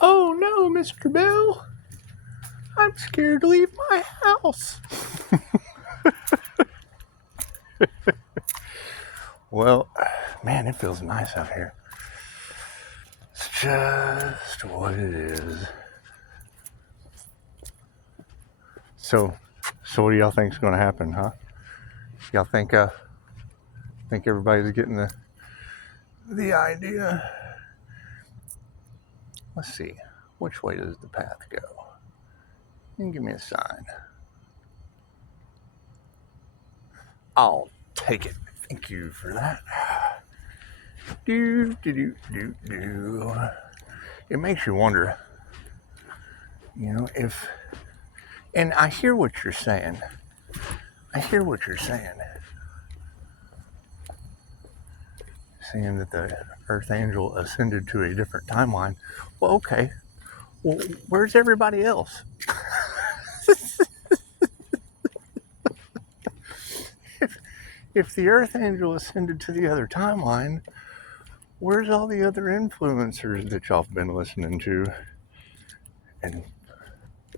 Oh no, Mr. Bill, I'm scared to leave my house. Well, man, it feels nice out here. It's just what it is. So what do y'all think's going to happen, huh? Y'all think everybody's getting the idea? Let's see. Which way does the path go? You can give me a sign. I'll take it. Thank you for that. Do. It makes you wonder, if. And I hear what you're saying. Saying that the Earth Angel ascended to a different timeline. Well, okay. Well, where's everybody else? If the Earth Angel ascended to the other timeline, where's all the other influencers that y'all have been listening to and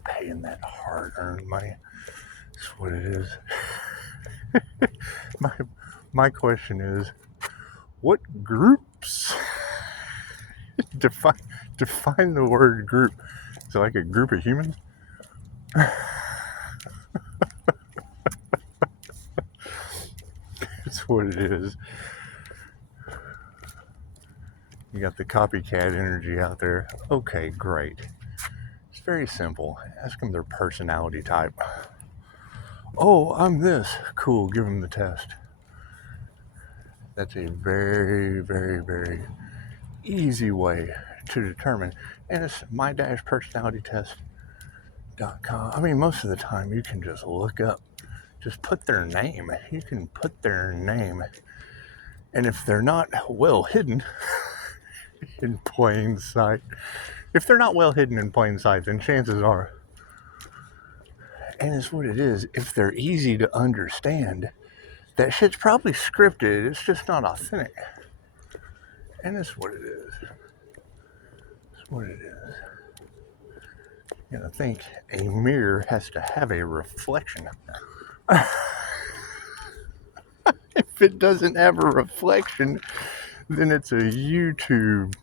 paying that hard-earned money? That's what it is. My question is, what groups? Define the word group. Is it like a group of humans? That's what it is. You got the copycat energy out there. Okay, great. It's very simple. Ask them their personality type. Oh, I'm this. Cool, give them the test. That's a very, very, very easy way to determine. And it's my-personalitytest.com. I mean, most of the time you can just look up, just put their name. You can put their name. And if they're not well hidden in plain sight, then chances are, and it's what it is, if they're easy to understand, that shit's probably scripted. It's just not authentic. And it's what it is. You know, think a mirror has to have a reflection. If it doesn't have a reflection, then it's a YouTube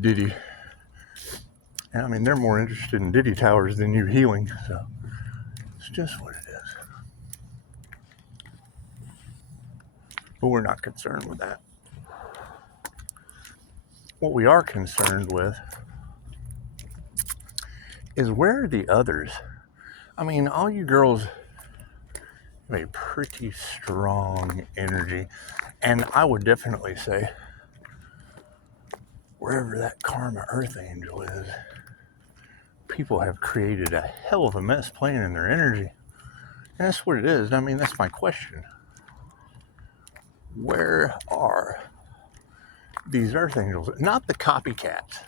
ditty. And I mean, they're more interested in ditty towers than you healing, so it's just what it is. But we're not concerned with that. What we are concerned with is, where are the others? I mean, all you girls have a pretty strong energy. And I would definitely say, wherever that karma earth angel is, people have created a hell of a mess playing in their energy. And that's what it is. I mean, that's my question. Where are these earth angels? Not the copycats.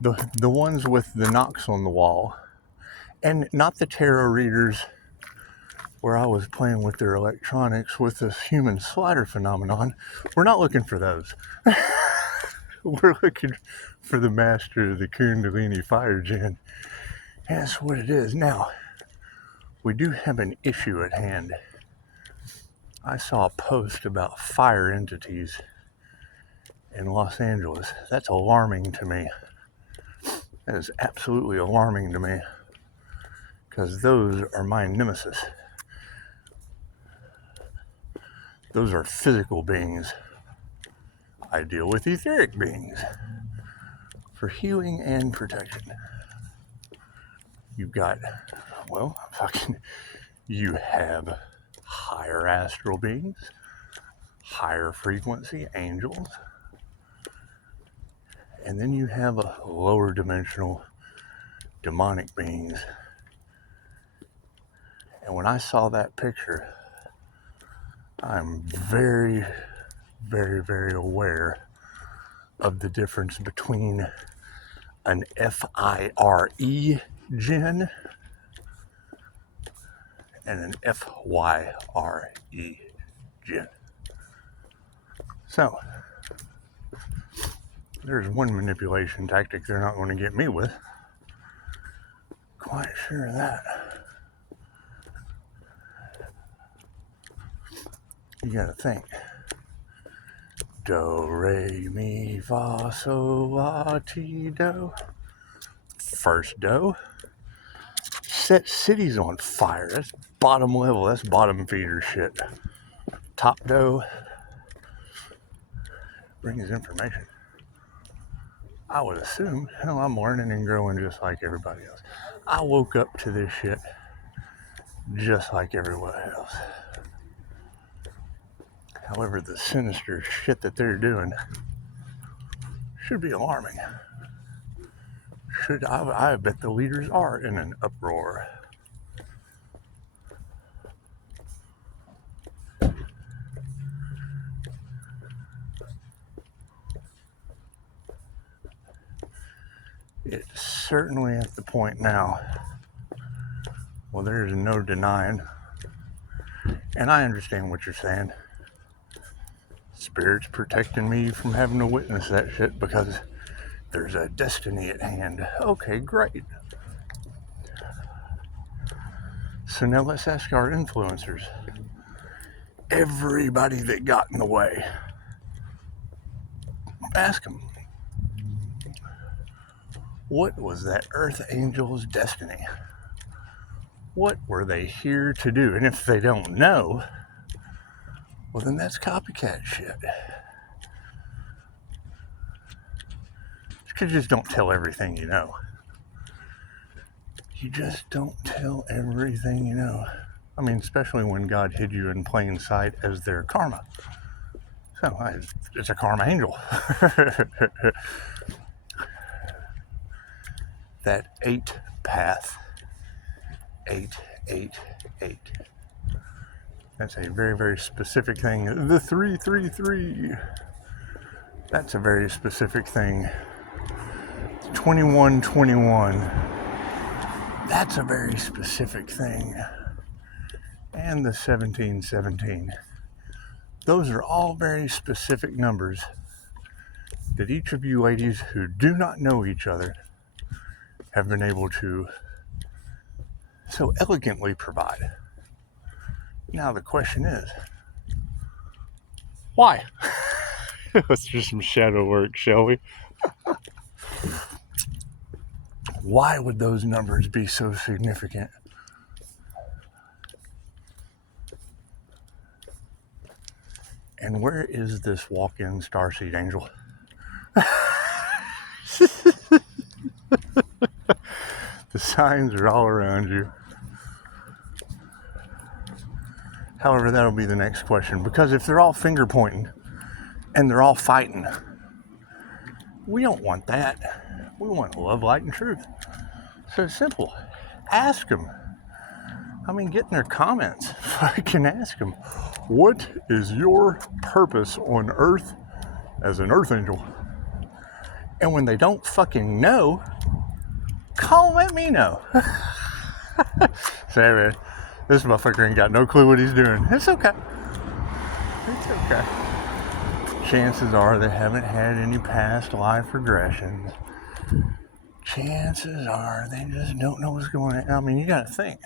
The ones with the knocks on the wall. And not the tarot readers where I was playing with their electronics with this human slider phenomenon. We're not looking for those. We're looking for the master of the Kundalini fire gen. And that's what it is. Now, we do have an issue at hand. I saw a post about fire entities in Los Angeles. That's alarming to me. That is absolutely alarming to me, because those are my nemesis. Those are physical beings. I deal with etheric beings for healing and protection. You've got, you have higher astral beings, higher frequency angels, and then you have a lower dimensional demonic beings. And when I saw that picture, I'm very, very, very aware of the difference between an FIRE gen and an FYRE gen. So, There's one manipulation tactic they're not going to get me with. Quite sure of that. You gotta think. Do, re, mi, fa, sol, la, ti, do. First do. Set cities on fire. That's bottom level. That's bottom feeder shit. Top do. Bring his information. I would assume, hell, I'm learning and growing just like everybody else. I woke up to this shit just like everyone else. However, the sinister shit that they're doing should be alarming. I bet the leaders are in an uproar. It's certainly at the point now. Well, there's no denying. And I understand what you're saying. Spirit's protecting me from having to witness that shit because there's a destiny at hand. Okay, great. So now let's ask our influencers. Everybody that got in the way. Ask them. What was that Earth Angel's destiny? What were they here to do? And if they don't know, well, then that's copycat shit. You just don't tell everything you know. You just don't tell everything you know. I mean, especially when God hid you in plain sight as their karma. So, it's a karma angel. That 8 path. 888. That's a very, very specific thing. The 333. That's a very specific thing. 2121. That's a very specific thing. And the 1717. Those are all very specific numbers that each of you ladies who do not know each other have been able to so elegantly provide. Now the question is, why? Let's do some shadow work, shall we? Why would those numbers be so significant? And where is this walk-in starseed angel? The signs are all around you. However, that'll be the next question. Because if they're all finger pointing and they're all fighting, we don't want that. We want love, light, and truth. So it's simple. Ask them. I mean, get in their comments. Fucking ask them. What is your purpose on Earth as an Earth Angel? And when they don't fucking know, call and let me know. Say, man, this motherfucker ain't got no clue what he's doing. It's okay. It's okay. Chances are they haven't had any past life regressions. Chances are they just don't know what's going on. I mean, you gotta think.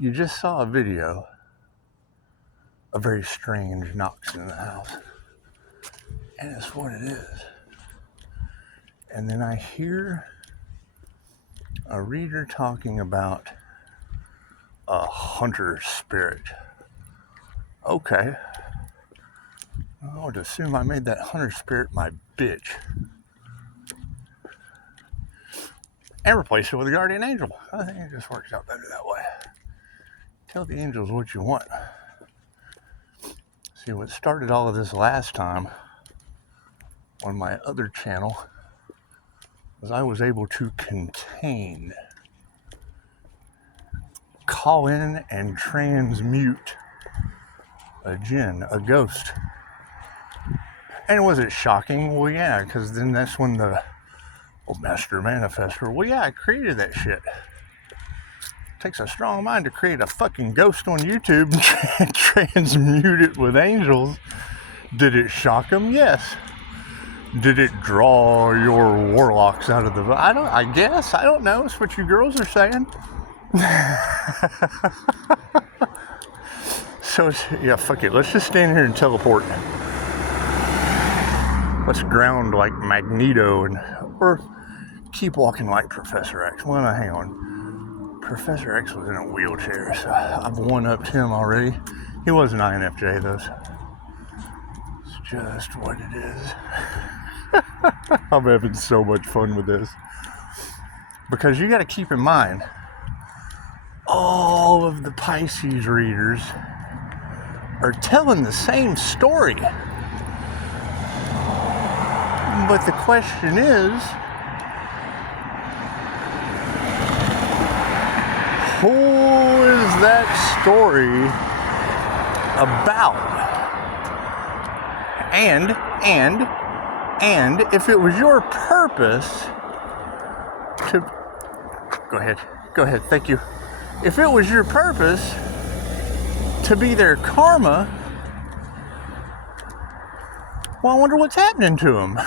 You just saw a video of very strange knocks in the house. And it's what it is. And then I hear a reader talking about a hunter spirit. Okay. I would assume I made that hunter spirit my bitch. And replace it with a guardian angel. I think it just works out better that way. Tell the angels what you want. See, what started all of this last time on my other channel was I was able to contain, call in and transmute a jinn, a ghost. And was it shocking? Well, yeah, because then that's when the master manifester, well, yeah, I created that shit. Takes a strong mind to create a fucking ghost on YouTube and transmute it with angels Did it shock them? Yes. Did it draw your warlocks out of the... I guess. I don't know. It's what you girls are saying. So, yeah, fuck it. Let's just stand here and teleport. Let's ground like Magneto or keep walking like Professor X. Well, hang on. Professor X was in a wheelchair, so I've one-upped him already. He was an INFJ, though. So it's just what it is. I'm having so much fun with this. Because you got to keep in mind, all of the Pisces readers are telling the same story. But the question is, who is that story about? And if it was your purpose to... Go ahead, thank you. If it was your purpose to be their karma, well, I wonder what's happening to them.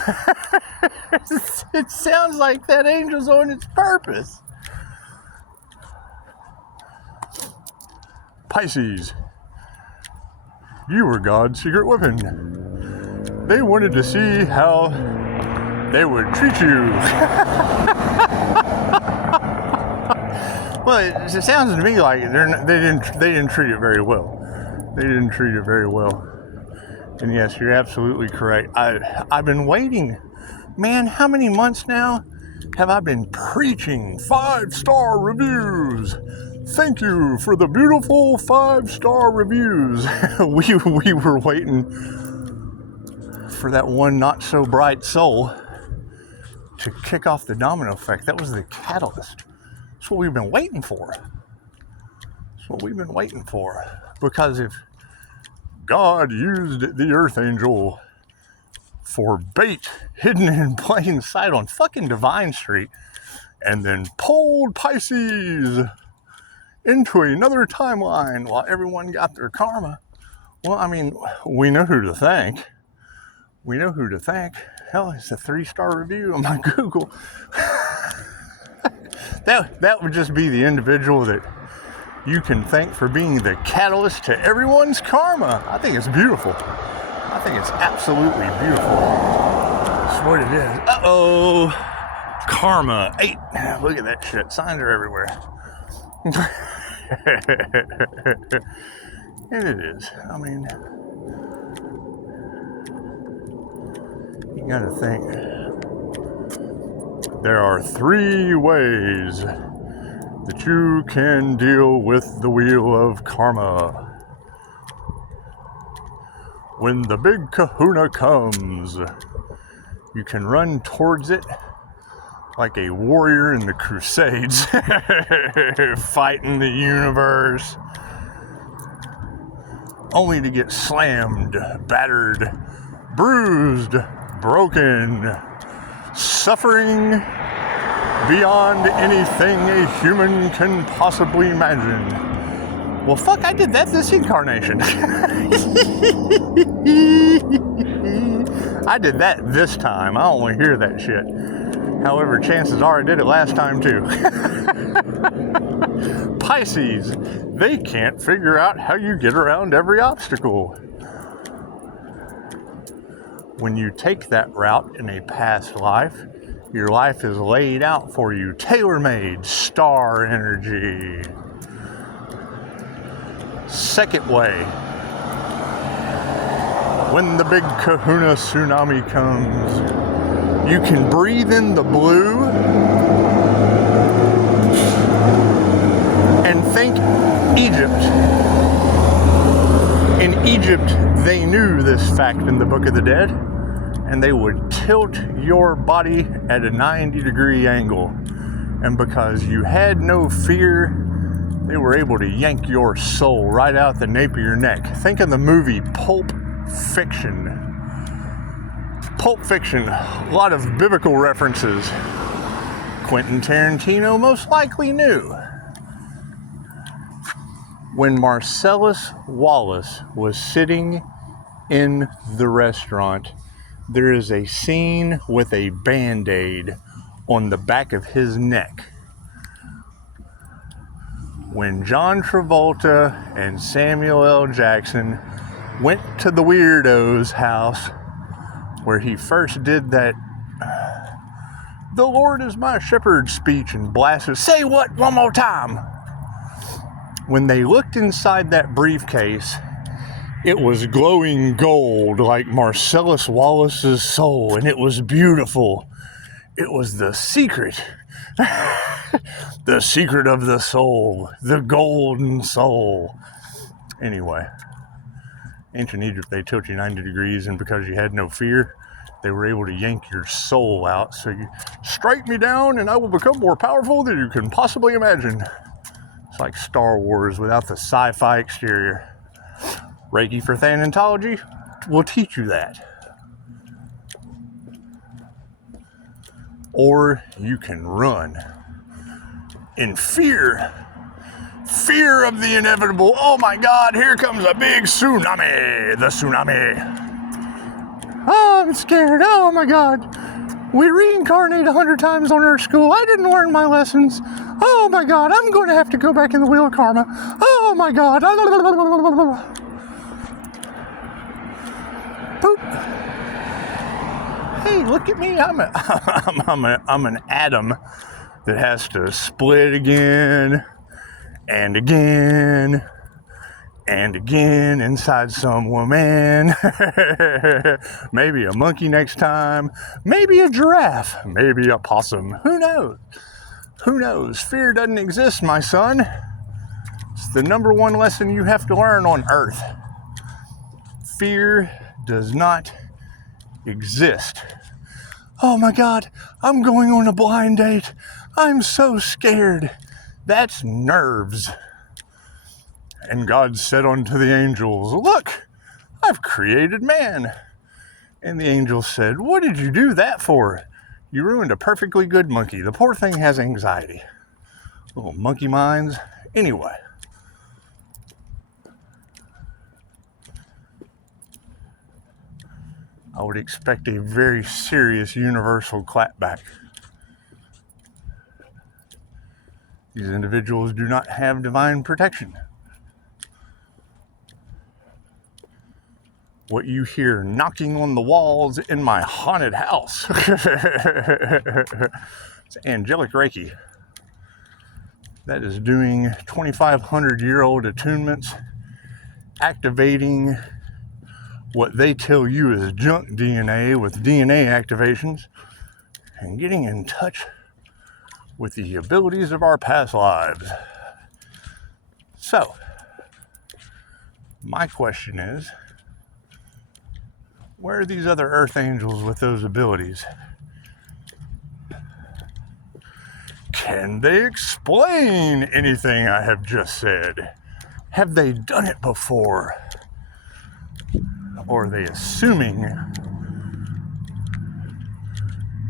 It sounds like that angel's on its purpose. Pisces, you were God's secret weapon. They wanted to see how they would treat you. Well, it sounds to me like they didn't treat it very well. They didn't treat it very well. And yes, you're absolutely correct. I've been waiting. Man, how many months now have I been preaching 5-star reviews? Thank you for the beautiful 5-star reviews. we were waiting for that one not so bright soul to kick off the domino effect. That was the catalyst. That's what we've been waiting for. That's what we've been waiting for. Because if God used the Earth Angel for bait hidden in plain sight on fucking Divine Street and then pulled Pisces into another timeline while everyone got their karma, well, I mean, we know who to thank. We know who to thank. Hell, it's a 3-star review on my Google. That would just be the individual that you can thank for being the catalyst to everyone's karma. I think it's beautiful. I think it's absolutely beautiful. That's what it is. Uh-oh. Karma 8. Look at that shit. Signs are everywhere. And it is. I mean, you gotta think. There are 3 ways that you can deal with the wheel of karma. When the big kahuna comes, you can run towards it like a warrior in the Crusades, fighting the universe, only to get slammed, battered, bruised, broken, suffering beyond anything a human can possibly imagine. Well, fuck, I did that this incarnation. I did that this time. I don't want to hear that shit. However, chances are I did it last time too. Pisces, they can't figure out how you get around every obstacle. When you take that route in a past life, your life is laid out for you, tailor-made, star energy. Second way, when the big kahuna tsunami comes, you can breathe in the blue and think Egypt. In Egypt, they knew this fact in the Book of the Dead, and they would tilt your body at a 90-degree angle. And because you had no fear, they were able to yank your soul right out the nape of your neck. Think of the movie Pulp Fiction. Pulp Fiction, a lot of biblical references. Quentin Tarantino most likely knew. When Marcellus Wallace was sitting in the restaurant, there is a scene with a Band-Aid on the back of his neck when John Travolta and Samuel L. Jackson went to the weirdo's house where he first did that "The Lord is my shepherd" speech and blasted, "Say what one more time." When they looked inside that briefcase, it was glowing gold like Marcellus Wallace's soul, and it was beautiful. It was the secret. The secret of the soul. The golden soul. Anyway, ancient Egypt, they tilt you 90 degrees, and because you had no fear, they were able to yank your soul out. So you strike me down and I will become more powerful than you can possibly imagine. It's like Star Wars without the sci-fi exterior. Reiki for Thanatology will teach you that. Or you can run in fear. Fear of the inevitable. Oh my God, here comes a big tsunami. The tsunami. Oh, I'm scared. Oh my God. We reincarnate 100 times on Earth School. I didn't learn my lessons. Oh my God, I'm going to have to go back in the wheel of karma. Oh my God. Poop. Hey, look at me. I'm an atom that has to split again and again and again inside some woman. Maybe a monkey next time. Maybe a giraffe. Maybe a possum. Who knows? Who knows? Fear doesn't exist, my son. It's the number one lesson you have to learn on Earth. Fear does not exist. Oh my God, I'm going on a blind date. I'm so scared. That's nerves. And God said unto the angels, "Look, I've created man." And the angels said, "What did you do that for? You ruined a perfectly good monkey. The poor thing has anxiety." Little monkey minds. Anyway. I would expect a very serious universal clapback. These individuals do not have divine protection. What you hear knocking on the walls in my haunted house. It's angelic Reiki. That is doing 2,500-year-old attunements, activating what they tell you is junk DNA with DNA activations, and getting in touch with the abilities of our past lives. So, my question is, where are these other earth angels with those abilities? Can they explain anything I have just said? Have they done it before? Or are they assuming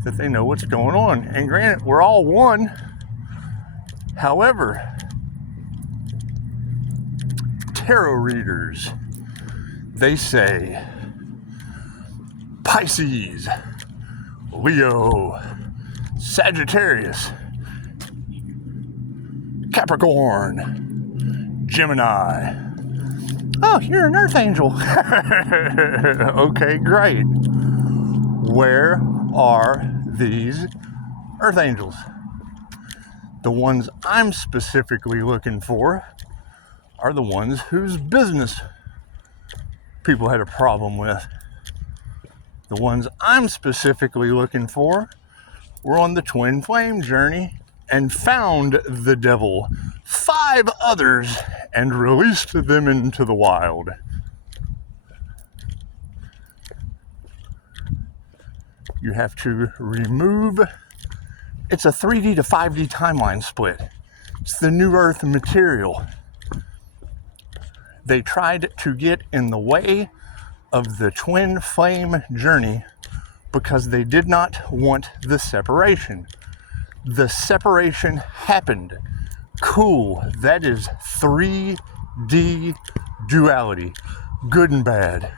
that they know what's going on? And granted, we're all one. However, tarot readers, they say Pisces, Leo, Sagittarius, Capricorn, Gemini. Oh, you're an earth angel. Okay, great. Where are these earth angels? The ones I'm specifically looking for are the ones whose business people had a problem with. The ones I'm specifically looking for were on the twin flame journey and found the devil, 5 others, and released them into the wild. You have to remove, it's a 3D to 5D timeline split. It's the new earth material. They tried to get in the way of the twin flame journey because they did not want the separation. The separation happened. Cool, that is 3D duality, good and bad.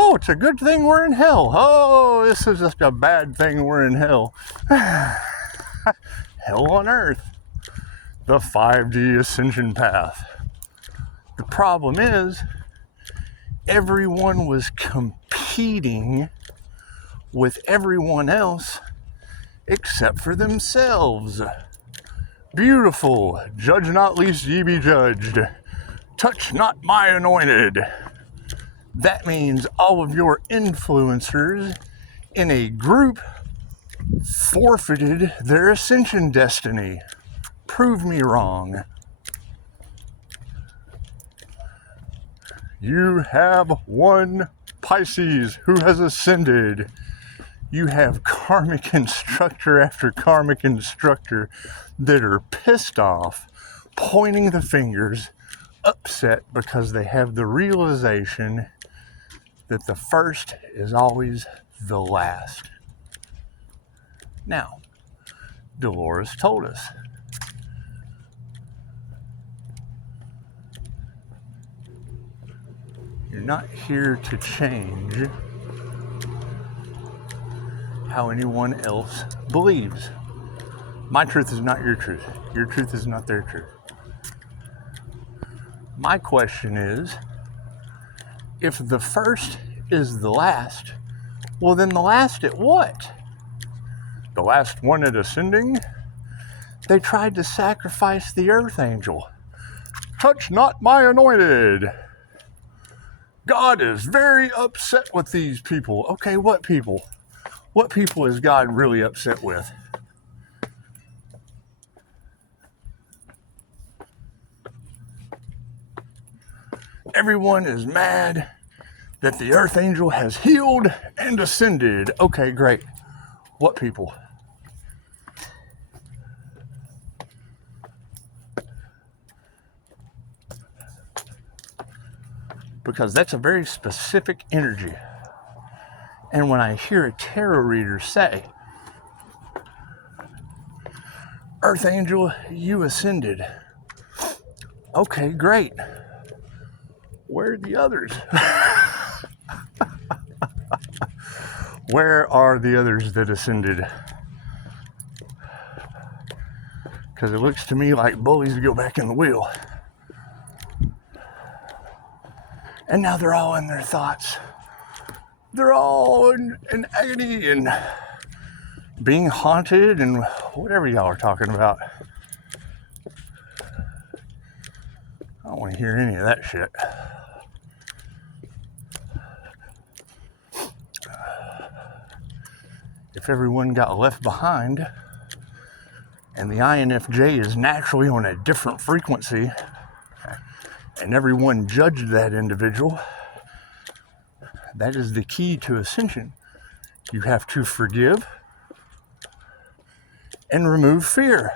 Oh, it's a good thing we're in hell. Oh, this is just a bad thing we're in hell. Hell on earth. The 5D ascension path. The problem is, everyone was competing with everyone else except for themselves. Beautiful. Judge not lest ye be judged. Touch not my anointed. That means all of your influencers in a group forfeited their ascension destiny. Prove me wrong. You have one Pisces who has ascended. You have karmic instructor after karmic instructor that are pissed off, pointing the fingers, upset because they have the realization that the first is always the last. Now, Dolores told us, you're not here to change how anyone else believes. My truth is not your truth. Your truth is not their truth. My question is, if the first is the last, well then the last at what? The last one at ascending? They tried to sacrifice the earth angel. Touch not my anointed. God is very upset with these people. Okay, what people? What people is God really upset with? Everyone is mad that the earth angel has healed and ascended. Okay, great. What people? Because that's a very specific energy. And when I hear a tarot reader say, Earth angel, you ascended. Okay, great. Where are the others? Where are the others that ascended? Because it looks to me like bullies go back in the wheel. And now they're all in their thoughts. They're all in agony and being haunted and whatever y'all are talking about. I don't want to hear any of that shit. If everyone got left behind and the INFJ is naturally on a different frequency and everyone judged that individual, that is the key to ascension. You have to forgive and remove fear.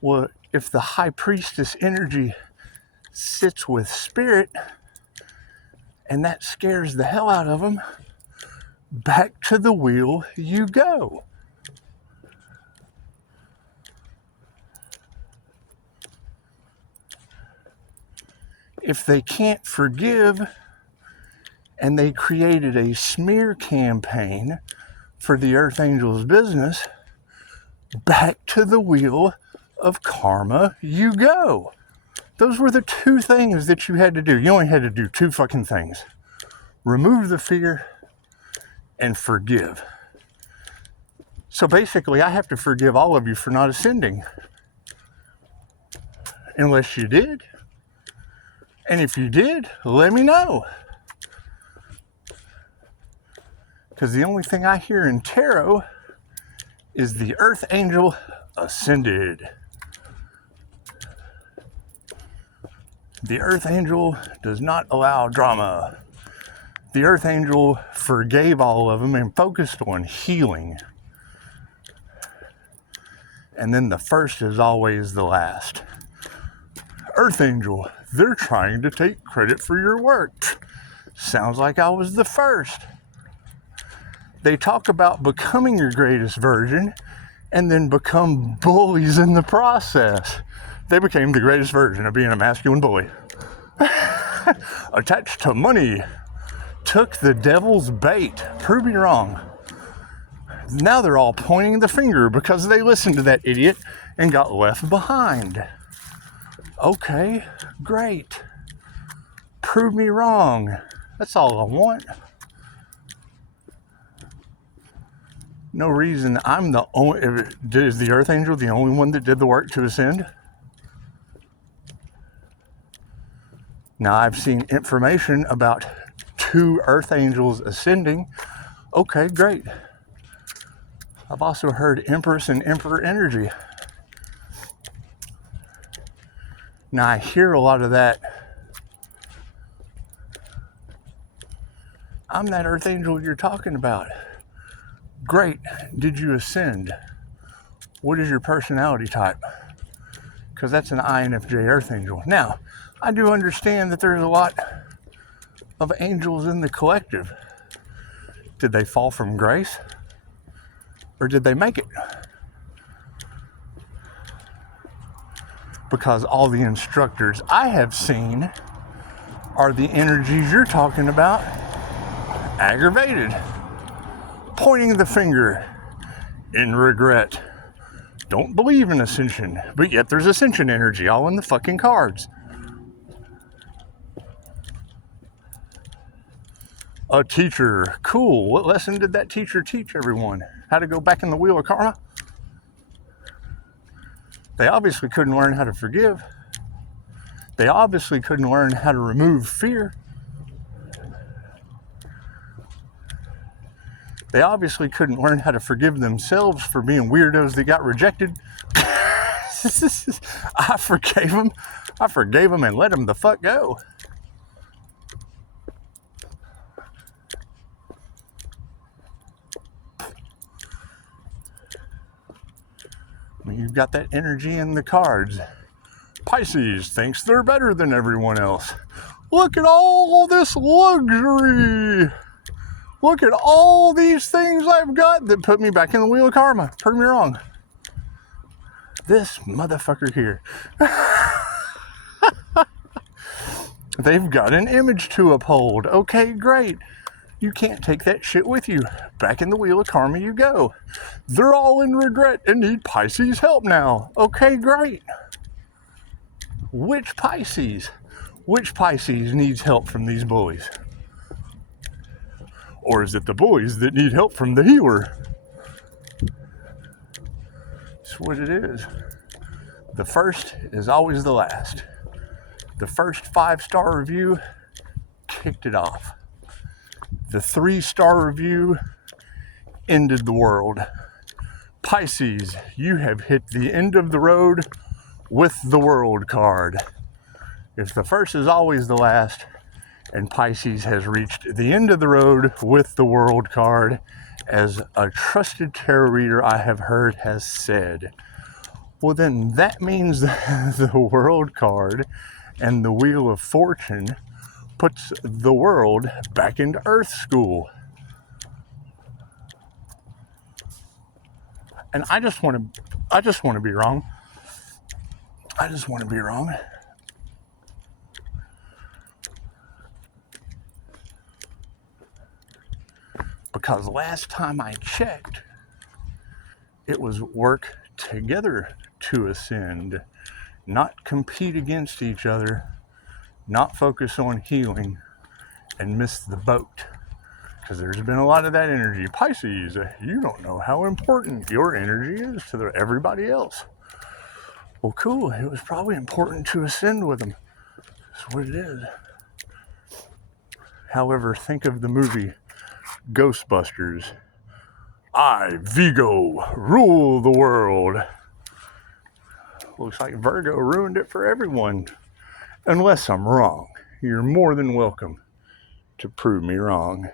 Well, if the high priestess energy sits with spirit and that scares the hell out of them, back to the wheel you go. If they can't forgive and they created a smear campaign for the Earth Angel's business, back to the wheel of karma you go. Those were the two things that you had to do. You only had to do two fucking things. Remove the fear and forgive. So basically, I have to forgive all of you for not ascending. Unless you did. And if you did, let me know. Because the only thing I hear in tarot is the Earth Angel ascended. The Earth Angel does not allow drama. The Earth Angel forgave all of them and focused on healing. And then the first is always the last. Earth Angel, they're trying to take credit for your work. Sounds like I was the first. They talk about becoming your greatest version and then become bullies in the process. They became the greatest version of being a masculine bully. Attached to money. Took the devil's bait. Prove me wrong. Now they're all pointing the finger because they listened to that idiot and got left behind. Okay, great. Prove me wrong. That's all I want. No reason I'm the only... Is the Earth Angel the only one that did the work to ascend? Now, I've seen information about 2 Earth Angels ascending. Okay, great. I've also heard Empress and Emperor energy. Now, I hear a lot of that. I'm that Earth Angel you're talking about. Great. Did you ascend? What is your personality type? Because that's an INFJ Earth Angel. Now, I do understand that there's a lot of angels in the collective. Did they fall from grace? Or did they make it? Because all the instructors I have seen are the energies you're talking about, aggravated, pointing the finger, in regret. Don't believe in ascension, but yet there's ascension energy all in the fucking cards. A teacher, cool. What lesson did that teacher teach everyone? How to go back in the wheel of karma? They obviously couldn't learn how to forgive. They obviously couldn't learn how to remove fear. They obviously couldn't learn how to forgive themselves for being weirdos that got rejected. I forgave them. I forgave them and let them the fuck go. You've got that energy in the cards. Pisces thinks they're better than everyone else. Look at all this luxury. Look at all these things I've got that put me back in the wheel of karma. Prove me wrong. This motherfucker here. They've got an image to uphold. Okay, great. You can't take that shit with you. Back in the wheel of karma you go. They're all in regret and need Pisces help now. Okay, great. Which Pisces? Which Pisces needs help from these bullies? Or is it the bullies that need help from the healer? That's what it is. The first is always the last. The first 5-star review kicked it off. The 3-star review ended the world. Pisces, you have hit the end of the road with the world card. If the first is always the last, and Pisces has reached the end of the road with the world card, as a trusted tarot reader I have heard has said, well then that means the world card and the Wheel of Fortune puts the world back into Earth School. And I just want to be wrong. I just want to be wrong. Because last time I checked, it was work together to ascend, not compete against each other, not focus on healing, and miss the boat. Because there's been a lot of that energy. Pisces, you don't know how important your energy is to everybody else. Well, cool. It was probably important to ascend with them. That's what it is. However, think of the movie Ghostbusters. I, Vigo, rule the world. Looks like Virgo ruined it for everyone. Unless I'm wrong. You're more than welcome to prove me wrong.